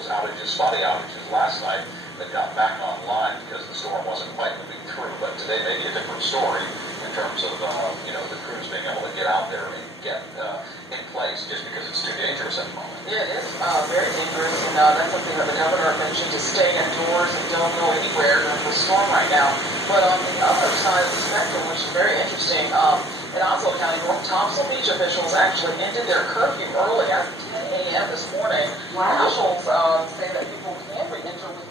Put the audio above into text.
those outages, spotty outages last night that got back online because the storm wasn't quite moving through. But today may be a different story in terms of, the crews being able to get out there and get in place just because it's too dangerous at the moment. Yeah, it is very dangerous, and that's something that the governor mentioned, to stay indoors and don't go anywhere during the storm right now. But on the other side of the spectrum, which is very interesting, in Oslo County, North Thompson Beach officials actually ended their curfew early at 10 a.m. this morning. Wow. Officials say that people can re-enter with